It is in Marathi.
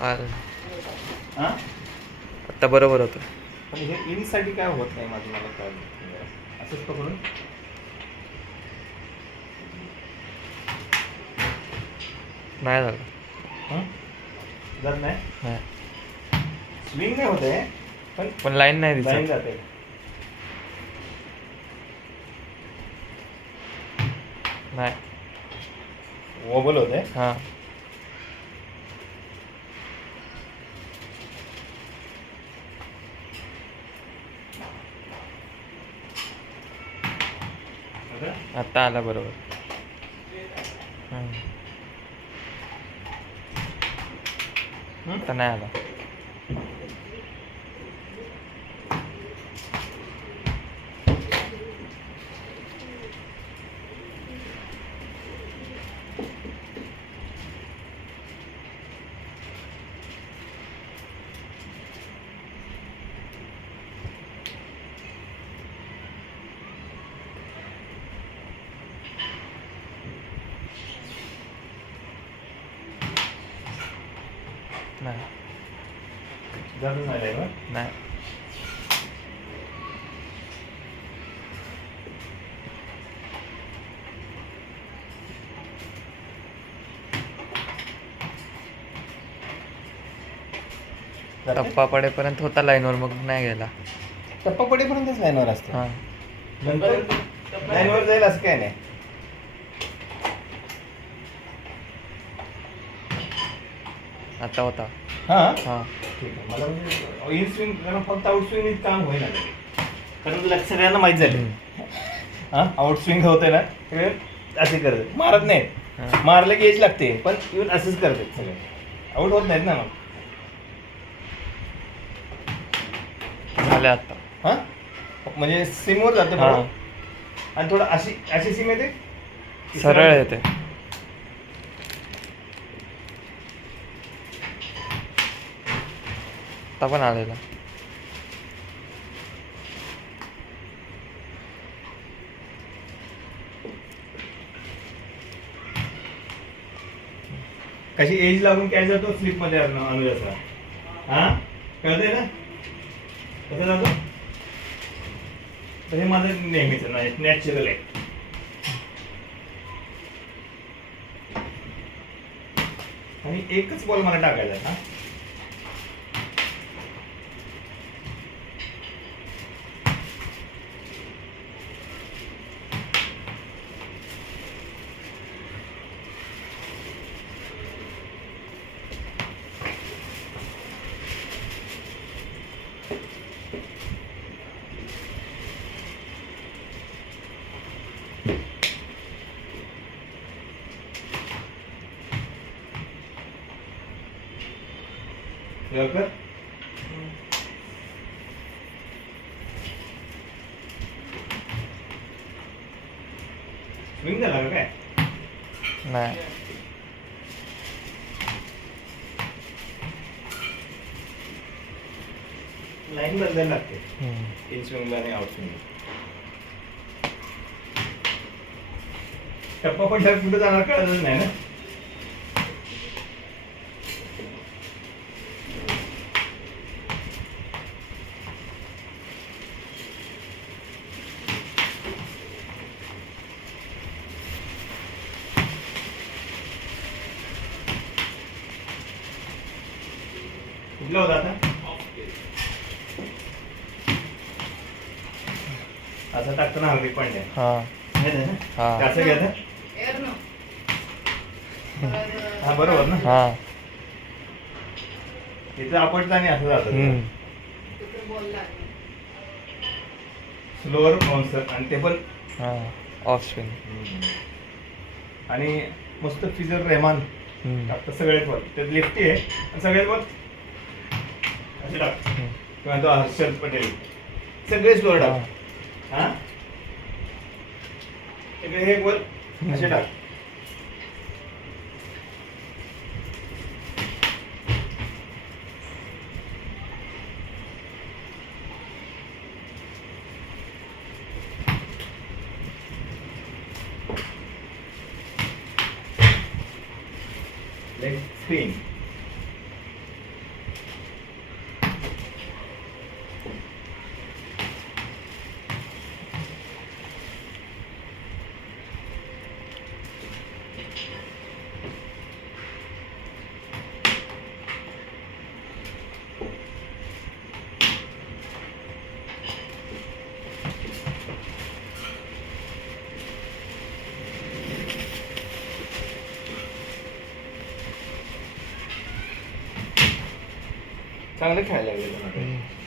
हां आता बरोबर होतं. पण हे इनसाठी काय होत नाही माझं, मला कळलं. असंच पकडून नाही झालं. जात नाही, नाही. स्विंग नाही होत आहे, पण लाईन नाही लाईन दिसत. जाते. नाही. वॉबल होत आहे. हां. आता आला बरोबर. आता नाही आला. नाही. जातच नाही लाईनवर. नाही. टप्पा पडेपर्यंत होता लाईनवर, मग नाही गेला. टप्पा पडेपर्यंतच लाईनवर असते. हां. नंतर लाईनवर जाईल असं काय नाही. आता होता. हां हां. ठीक आहे. मला म्हणजे इन स्विंग, कारण फक्त आउट स्विंग काम होईना, कारण सगळ्यांना माहीत झाले. हां आउट स्विंग होते ना, सगळे असे करत मारत नाहीत. मारलं की एज लागते, पण इव्हन असंच करतात सगळे, आउट होत नाहीत ना. मग झाले आता. हां म्हणजे सीमवर जाते हां. बरोबर, आणि थोडं अशी अशी सीम येते, सरळ येते. आता पण आलेला. कशी एज लागून काय जातो स्लिप मध्ये अनुजाचा. हां कळतंय ना कसं जातो. तर हे माझं नेहमीचं नाही, नॅचरल आहे. आणि एकच बॉल मला टाकायचा आहे. लवकर स्विंग झाला का काय. नाही. लाईन बदलायला लागते इन स्विंगला आणि आउट स्विंगला. टप्पा पडल्यावर कुठं जाणार कळतच नाही ना. कुठला होता आता. असं टाकतो ना हार्दिक पांड्या. हां. हां. असं घ्यायचं. हा बरोबर ना. हां. तिथं आपटतं आणि असं जातं. स्लोअर बाउन्सर, आणि ते पण हां. Of swing. आणि मस्त फिजर रेहमान टाकतं सगळ्यात बॉल. त्यात लेफ्टी आहे आणि सगळ्यात बॉल असे टाक. किंवा तो हर्षल पटेल सगळे स्लोअर टाक. हां हे बॉल असे टाक. Leg spin. चांगलं खेळायला लागले